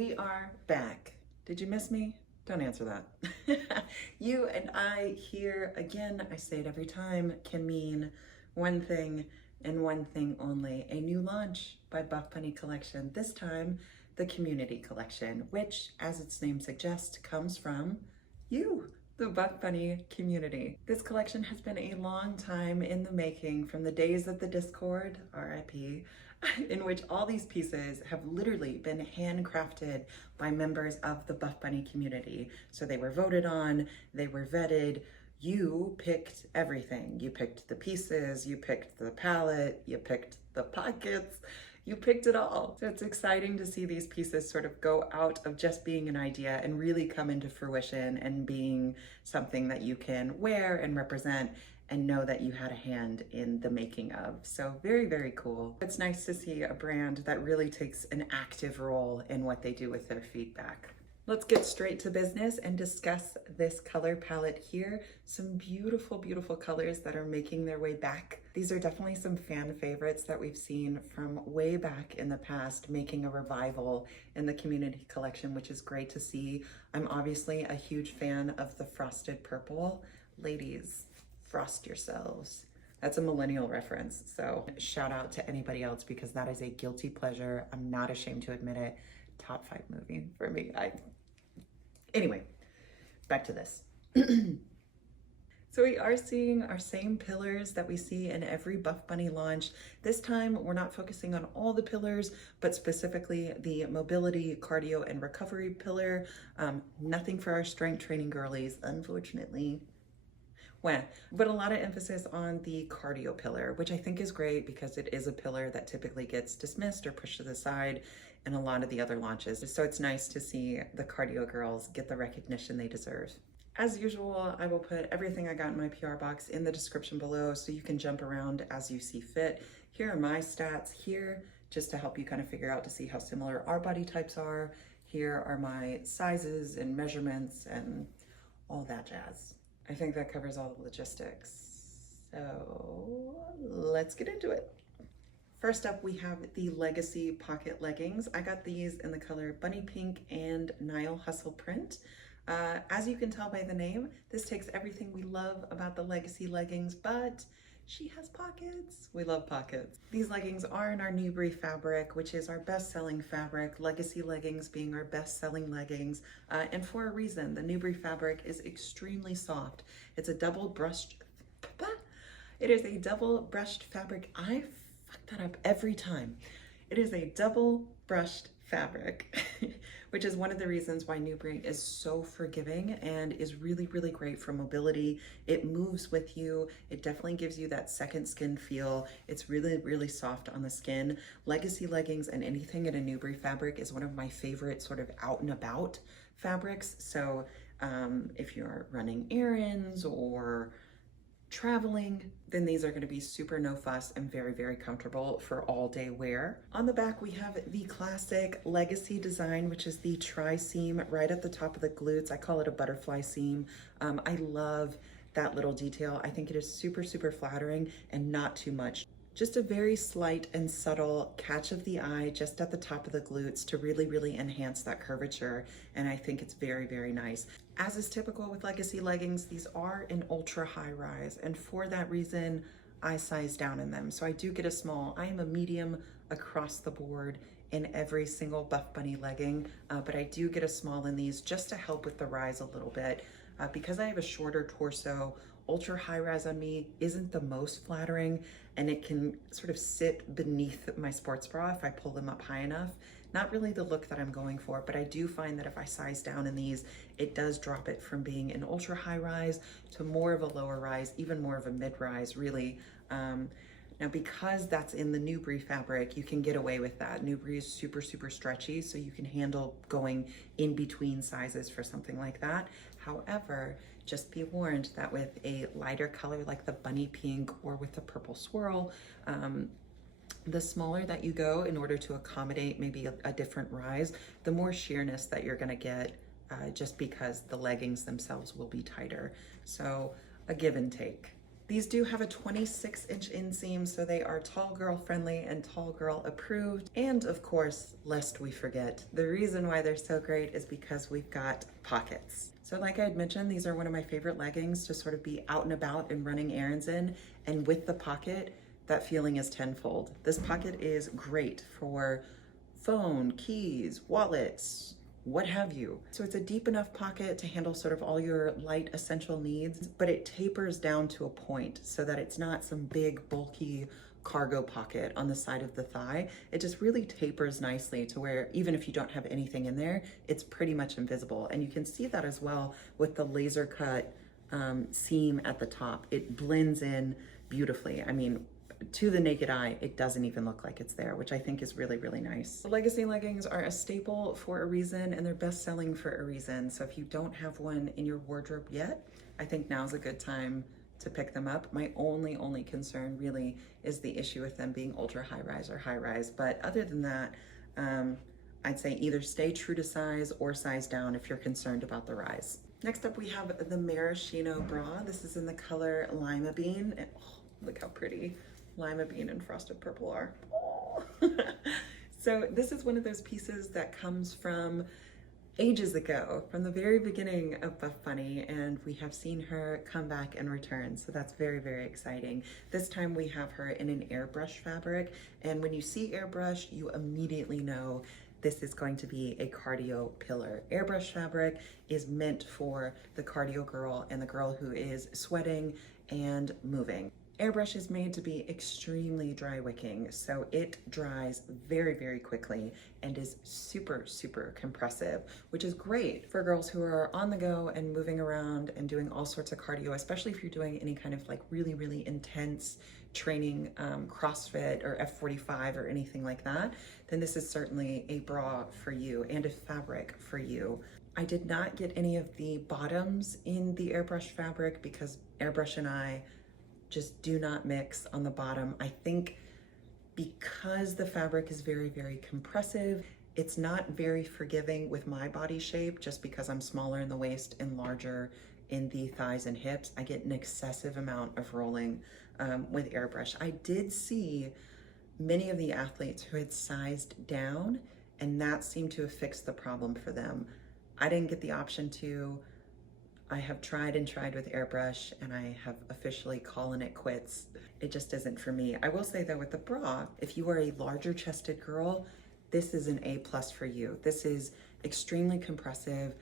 we are back. Did you miss me? Don't answer that. You and I here, again, I say it every time, can mean one thing and one thing only. A new launch by BuffBunny Collection. This time, the Community Collection, which, as its name suggests, comes from you, the BuffBunny community. This collection has been a long time in the making, from the days of the Discord, RIP, in which all these pieces have literally been handcrafted by members of the BuffBunny community. So they were voted on, they were vetted. You picked everything. You picked the pieces, you picked the palette, you picked the pockets, you picked it all. So it's exciting to see these pieces sort of go out of just being an idea and really come into fruition and being something that you can wear and represent and know that you had a hand in the making of. So very, very cool. It's nice to see a brand that really takes an active role in what they do with their feedback. Let's get straight to business and discuss this color palette here. Some beautiful, beautiful colors that are making their way back. These are definitely some fan favorites that we've seen from way back in the past, making a revival in the community collection, which is great to see. I'm obviously a huge fan of the frosted purple. Ladies, frost yourselves. That's a millennial reference, so shout out to anybody else because that is a guilty pleasure. I'm not ashamed to admit it. Top 5 movie for me. Anyway, back to this. So we are seeing our same pillars that we see in every BuffBunny launch. This time, we're not focusing on all the pillars, but specifically the mobility, cardio, and recovery pillar. Nothing for our strength training girlies, unfortunately. But a lot of emphasis on the cardio pillar, which I think is great because it is a pillar that typically gets dismissed or pushed to the side in a lot of the other launches. So it's nice to see the cardio girls get the recognition they deserve. As usual, I will put everything I got in my PR box in the description below so you can jump around as you see fit. Here are my stats here, just to help you kind of figure out to see how similar our body types are. Here are my sizes and measurements and all that jazz. I think that covers all the logistics. So let's get into it. First up, we have the Legacy Pocket Leggings. I got these in the color Bunny Pink and Nile Hustle Print. As you can tell by the name, this takes everything we love about the Legacy leggings, but she has pockets. We love pockets. These leggings are in our Newbury fabric, which is our best-selling fabric, Legacy leggings being our best-selling leggings, and for a reason. The Newbury fabric is extremely soft. It's a double brushed fabric. I fuck that up every time. It is a double brushed fabric, which is one of the reasons why Newbury is so forgiving and is really, really great for mobility. It moves with you. It definitely gives you that second skin feel. It's really, really soft on the skin. Legacy leggings and anything in a Newbury fabric is one of my favorite sort of out and about fabrics. So if you're running errands or traveling, then these are going to be super no fuss and very, very comfortable for all day wear. On the back, we have the classic Legacy design, which is the tri-seam right at the top of the glutes. I call it a butterfly seam. I love that little detail. I think it is super, super flattering and not too much. Just a very slight and subtle catch of the eye just at the top of the glutes to really, really enhance that curvature. And I think it's very, very nice. As is typical with Legacy leggings, these are an ultra high rise. And for that reason, I size down in them. So I do get a small. I am a medium across the board in every single BuffBunny legging, but I do get a small in these just to help with the rise a little bit. Because I have a shorter torso, ultra high rise on me isn't the most flattering, and it can sort of sit beneath my sports bra if I pull them up high enough. Not really the look that I'm going for, but I do find that if I size down in these, it does drop it from being an ultra high rise to more of a lower rise, even more of a mid rise, really. Now, because that's in the Newbury fabric, you can get away with that. Newbury is super, super stretchy, so you can handle going in between sizes for something like that. However, just be warned that with a lighter color like the bunny pink or with the purple swirl, the smaller that you go in order to accommodate maybe a different rise, the more sheerness that you're gonna get just because the leggings themselves will be tighter. So a give and take. These do have a 26-inch inseam, so they are tall girl friendly and tall girl approved. And of course, lest we forget, the reason why they're so great is because we've got pockets. So like I had mentioned, these are one of my favorite leggings to sort of be out and about and running errands in. And with the pocket, that feeling is tenfold. This pocket is great for phone, keys, wallets, what have you. So it's a deep enough pocket to handle sort of all your light essential needs, but it tapers down to a point so that it's not some big bulky cargo pocket on the side of the thigh. It just really tapers nicely to where even if you don't have anything in there, it's pretty much invisible. And you can see that as well with the laser cut seam at the top. It blends in beautifully. I mean, to the naked eye, it doesn't even look like it's there, which I think is really, really nice. Legacy leggings are a staple for a reason, and they're best selling for a reason. So if you don't have one in your wardrobe yet, I think now's a good time to pick them up. My only concern really is the issue with them being ultra high rise or high rise. But other than that, I'd say either stay true to size or size down if you're concerned about the rise. Next up, we have the Maraschino Bra. This is in the color Lima Bean. And, oh, look how pretty Lima Bean and Frosted Purple are. Oh. So this is one of those pieces that comes from ages ago, from the very beginning of BuffBunny, and we have seen her come back and return. So that's very, very exciting. This time we have her in an airbrush fabric, and when you see airbrush, you immediately know this is going to be a cardio pillar. Airbrush fabric is meant for the cardio girl and the girl who is sweating and moving. Airbrush is made to be extremely dry wicking, so it dries very, very quickly and is super, super compressive, which is great for girls who are on the go and moving around and doing all sorts of cardio, especially if you're doing any kind of like really, really intense training, CrossFit or F45 or anything like that, then this is certainly a bra for you and a fabric for you. I did not get any of the bottoms in the airbrush fabric because airbrush and I just do not mix on the bottom. I think because the fabric is very, very compressive, it's not very forgiving with my body shape just because I'm smaller in the waist and larger in the thighs and hips. I get an excessive amount of rolling with airbrush. I did see many of the athletes who had sized down, and that seemed to have fixed the problem for them. I didn't get the option to. I have tried and tried with airbrush, and I have officially calling it quits. It just isn't for me. I will say though, with the bra, if you are a larger chested girl, this is an A+ for you. This is extremely compressive.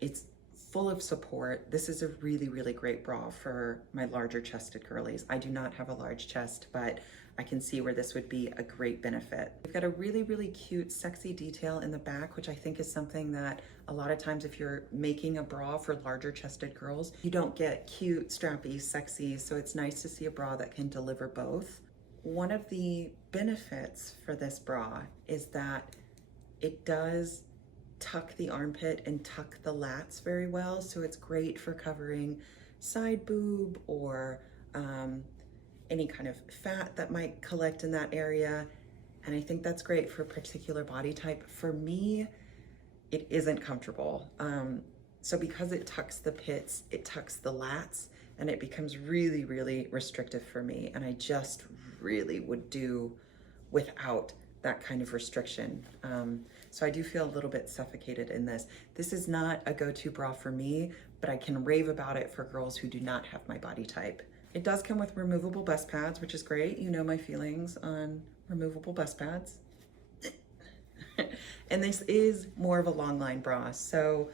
It's full of support. This is a really, really great bra for my larger chested girlies. I do not have a large chest, but I can see where this would be a great benefit. We've got a really, really cute, sexy detail in the back, which I think is something that a lot of times if you're making a bra for larger chested girls, you don't get cute, strappy, sexy, so it's nice to see a bra that can deliver both. One of the benefits for this bra is that it does tuck the armpit and tuck the lats very well, so it's great for covering side boob or any kind of fat that might collect in that area. And I think that's great for a particular body type. For me, it isn't comfortable. So because it tucks the pits, it tucks the lats, and it becomes really, really restrictive for me. And I just really would do without that kind of restriction. So I do feel a little bit suffocated in this. This is not a go-to bra for me, but I can rave about it for girls who do not have my body type. It does come with removable bust pads, which is great. You know my feelings on removable bust pads. And this is more of a long line bra. So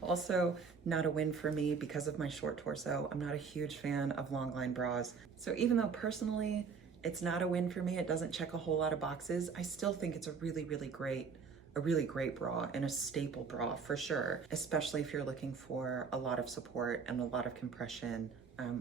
also not a win for me because of my short torso. I'm not a huge fan of long line bras. So even though personally it's not a win for me, it doesn't check a whole lot of boxes, I still think it's a really great bra and a staple bra for sure, especially if you're looking for a lot of support and a lot of compression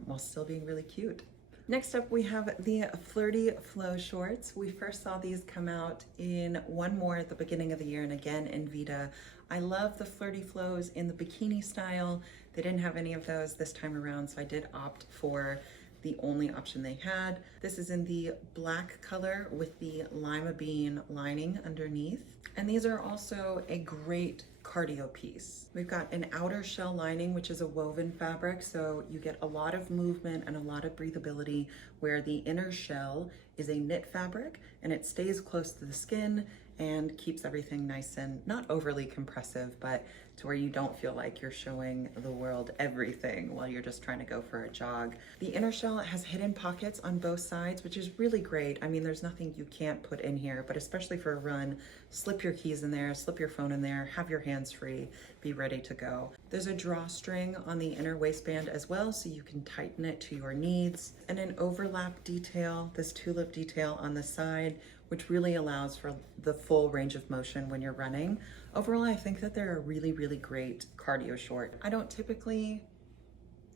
while still being really cute. Next up, we have the Flirty Flow shorts. We first saw these come out in One More at the beginning of the year and again in Vita. I love the Flirty Flows in the bikini style. They didn't have any of those this time around, so I did opt for the only option they had. This is in the black color with the Lima Bean lining underneath. And these are also a great cardio piece. We've got an outer shell lining, which is a woven fabric, so you get a lot of movement and a lot of breathability, where the inner shell is a knit fabric and it stays close to the skin and keeps everything nice and not overly compressive, but to where you don't feel like you're showing the world everything while you're just trying to go for a jog. The inner shell has hidden pockets on both sides, which is really great. I mean, there's nothing you can't put in here, but especially for a run, slip your keys in there, slip your phone in there, have your hands free, be ready to go. There's a drawstring on the inner waistband as well, so you can tighten it to your needs. And an overlap detail, this tulip detail on the side, which really allows for the full range of motion when you're running. Overall, I think that they're a really, really great cardio short. I don't typically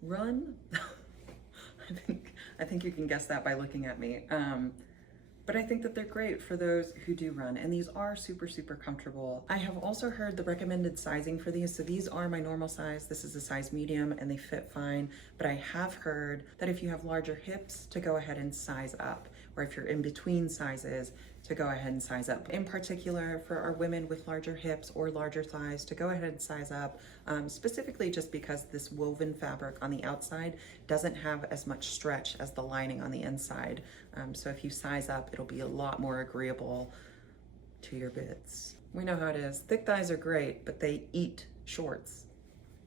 run. I think you can guess that by looking at me. But I think that they're great for those who do run, and these are super, super comfortable. I have also heard the recommended sizing for these. So these are my normal size. This is a size medium and they fit fine, but I have heard that if you have larger hips, to go ahead and size up, or if you're in between sizes, to go ahead and size up. In particular, for our women with larger hips or larger thighs, to go ahead and size up, specifically just because this woven fabric on the outside doesn't have as much stretch as the lining on the inside. So if you size up, it'll be a lot more agreeable to your bits. We know how it is. Thick thighs are great, but they eat shorts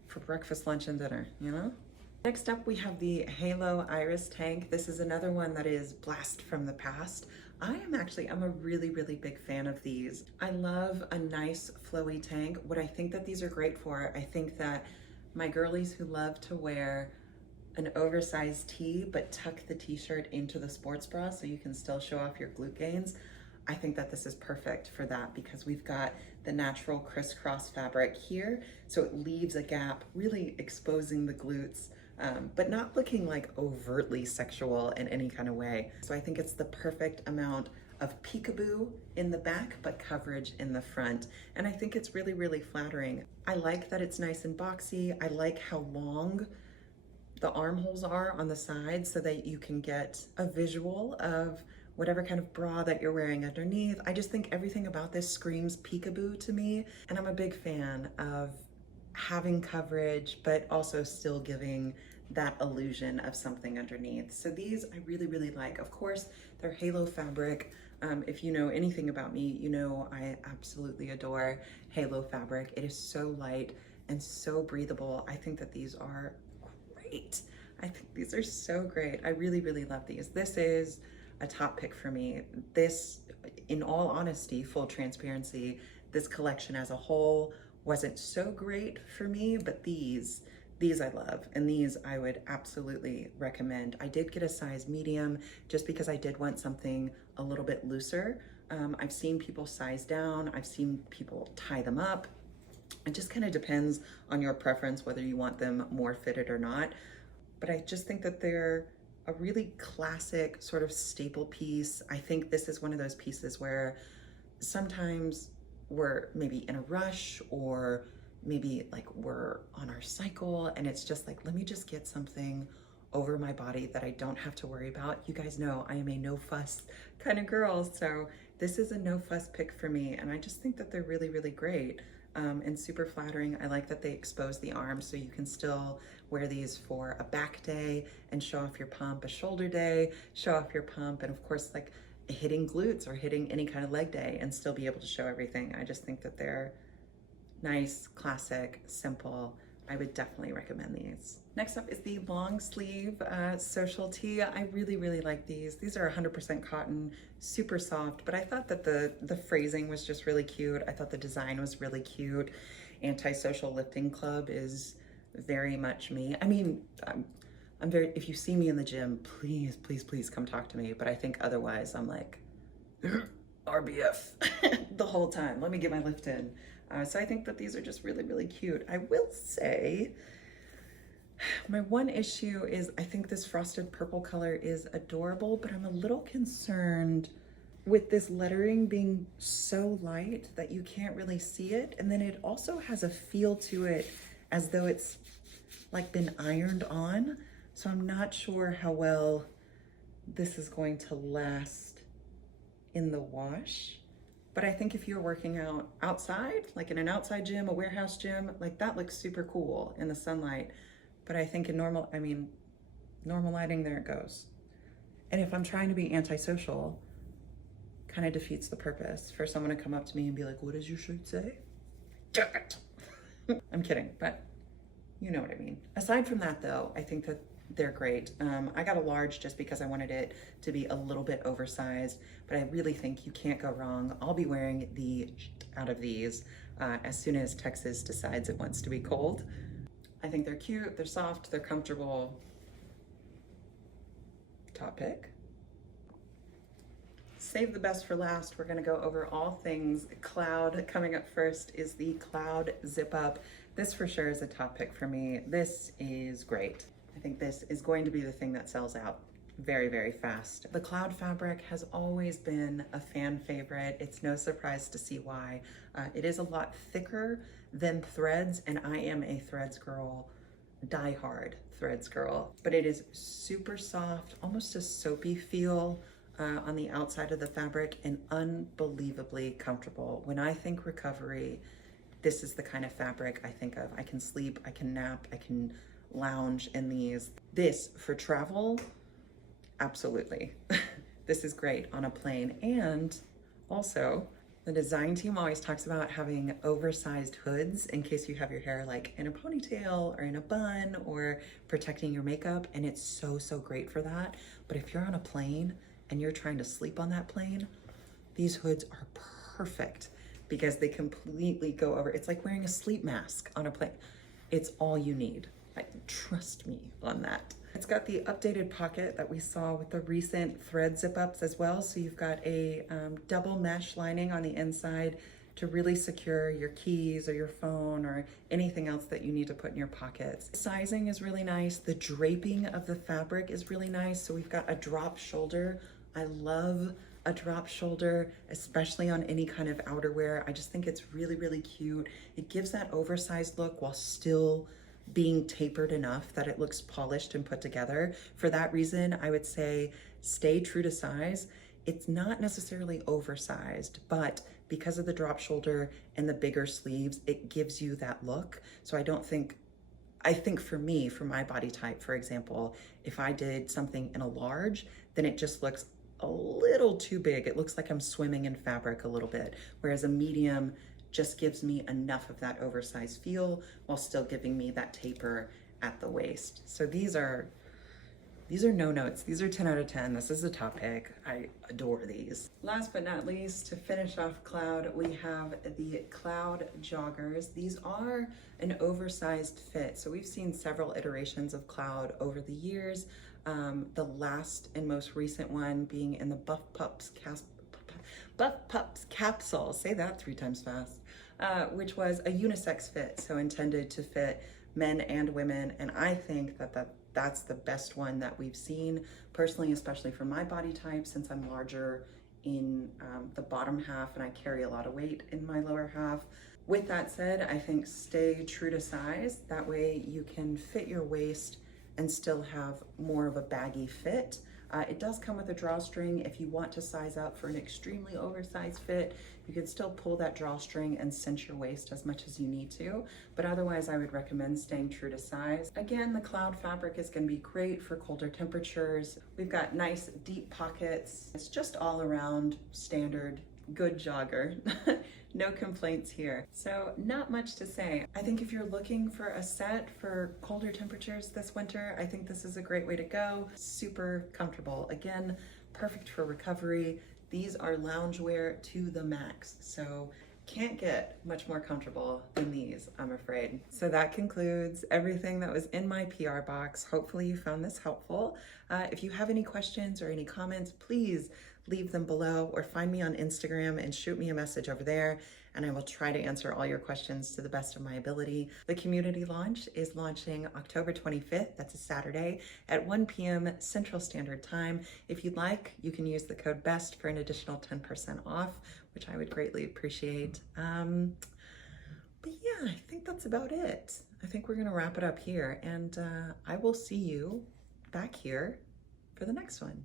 for breakfast, lunch, and dinner, you know? Next up, we have the Halo Iris tank. This is another one that is blast from the past. I'm a really, really big fan of these. I love a nice flowy tank. What I think that these are great for, I think that my girlies who love to wear an oversized tee, but tuck the t-shirt into the sports bra so you can still show off your glute gains, I think that this is perfect for that, because we've got the natural crisscross fabric here, so it leaves a gap, really exposing the glutes, but not looking like overtly sexual in any kind of way. So I think it's the perfect amount of peekaboo in the back, but coverage in the front. And I think it's really, really flattering. I like that it's nice and boxy. I like how long the armholes are on the side so that you can get a visual of whatever kind of bra that you're wearing underneath. I just think everything about this screams peekaboo to me. And I'm a big fan of having coverage, but also still giving that illusion of something underneath. So these I really, really like. Of course, they're Halo fabric. If you know anything about me, you know I absolutely adore Halo fabric. It is so light and so breathable. I think that these are great. I think these are so great. I really, really love these. This is a top pick for me. This, in all honesty, full transparency, this collection as a whole wasn't so great for me, but these I love, and these I would absolutely recommend. I did get a size medium just because I did want something a little bit looser. I've seen people size down, I've seen people tie them up. It just kind of depends on your preference whether you want them more fitted or not. But I just think that they're a really classic sort of staple piece. I think this is one of those pieces where sometimes we're maybe in a rush, or maybe like we're on our cycle and it's just like, let me just get something over my body that I don't have to worry about. You guys know I am a no fuss kind of girl, so this is a no fuss pick for me, and I just think that they're really, really great and super flattering. I like that they expose the arms, so you can still wear these for a back day and show off your pump, a shoulder day, show off your pump, and of course like hitting glutes or hitting any kind of leg day and still be able to show everything. I just think that they're nice, classic, simple. I would definitely recommend these. Next up is the long sleeve social tee. I really, really like these. These are 100% cotton, super soft, but I thought that the phrasing was just really cute. I thought the design was really cute. Anti-social lifting club is very much me. I mean, I'm very, if you see me in the gym, please, please, please come talk to me. But I think otherwise I'm like, RBF the whole time. Let me get my lift in. So I think that these are just really, really cute. I will say, my one issue is I think this frosted purple color is adorable, but I'm a little concerned with this lettering being so light that you can't really see it. And then it also has a feel to it as though it's like been ironed on. So I'm not sure how well this is going to last in the wash. But I think if you're working out outside, like in an outside gym, a warehouse gym, like that looks super cool in the sunlight. But I think in normal lighting, there it goes. And if I'm trying to be antisocial, kind of defeats the purpose for someone to come up to me and be like, what does your shirt say? I'm kidding, but you know what I mean. Aside from that though, I think that they're great. I got a large just because I wanted it to be a little bit oversized, but I really think you can't go wrong. I'll be wearing the out of these as soon as Texas decides it wants to be cold. I think they're cute, they're soft, they're comfortable. Top pick. Save the best for last. We're gonna go over all things cloud. Coming up first is the Cloud Zip Up. This for sure is a top pick for me. This is great. I think this is going to be the thing that sells out very, very fast. The Cloud fabric has always been a fan favorite. It's no surprise to see why. It is a lot thicker than threads, and I am a threads girl, diehard threads girl, but it is super soft, almost a soapy feel on the outside of the fabric, and unbelievably comfortable. When I think recovery, this is the kind of fabric I think of. I can sleep, I can nap, I can lounge in these. This for travel, absolutely. This is great on a plane. And also the design team always talks about having oversized hoods in case you have your hair like in a ponytail or in a bun or protecting your makeup, and it's so, so great for that. But if you're on a plane and you're trying to sleep on that plane, these hoods are perfect because they completely go over. It's like wearing a sleep mask on a plane. It's all you need. Trust me on that. It's got the updated pocket that we saw with the recent thread zip ups as well. So you've got a double mesh lining on the inside to really secure your keys or your phone or anything else that you need to put in your pockets. Sizing is really nice. The draping of the fabric is really nice. So we've got a drop shoulder. I love a drop shoulder, especially on any kind of outerwear. I just think it's really, really cute. It gives that oversized look while still being tapered enough that it looks polished and put together. For that reason, I would say stay true to size. It's not necessarily oversized, but because of the drop shoulder and the bigger sleeves, it gives you that look. So I think for me, for my body type, for example, if I did something in a large, then it just looks a little too big. It looks like I'm swimming in fabric a little bit, whereas a medium just gives me enough of that oversized feel while still giving me that taper at the waist. So these are no notes. These are 10 out of 10. This is a top pick. I adore these. Last but not least, to finish off Cloud, we have the Cloud Joggers. These are an oversized fit. So we've seen several iterations of Cloud over the years. The last and most recent one being in the Buff Pups capsule, say that 3 times fast, which was a unisex fit, so intended to fit men and women. And I think that's the best one that we've seen personally, especially for my body type, since I'm larger in the bottom half and I carry a lot of weight in my lower half. With that said, I think stay true to size. That way you can fit your waist and still have more of a baggy fit. It does come with a drawstring. If you want to size up for an extremely oversized fit, you can still pull that drawstring and cinch your waist as much as you need to. But otherwise, I would recommend staying true to size. Again, the Cloud fabric is gonna be great for colder temperatures. We've got nice deep pockets. It's just all around standard, good jogger. No complaints here. So not much to say. I think if you're looking for a set for colder temperatures this winter, I think this is a great way to go. Super comfortable. Again, perfect for recovery. These are loungewear to the max. So can't get much more comfortable than these, I'm afraid. So that concludes everything that was in my PR box. Hopefully you found this helpful. If you have any questions or any comments, please leave them below or find me on Instagram and shoot me a message over there, and I will try to answer all your questions to the best of my ability. The community launch is launching October 25th. That's a Saturday at 1 p.m. Central Standard Time. If you'd like, you can use the code BEST for an additional 10% off, which I would greatly appreciate. But yeah, I think that's about it. I think we're gonna wrap it up here, and I will see you back here for the next one.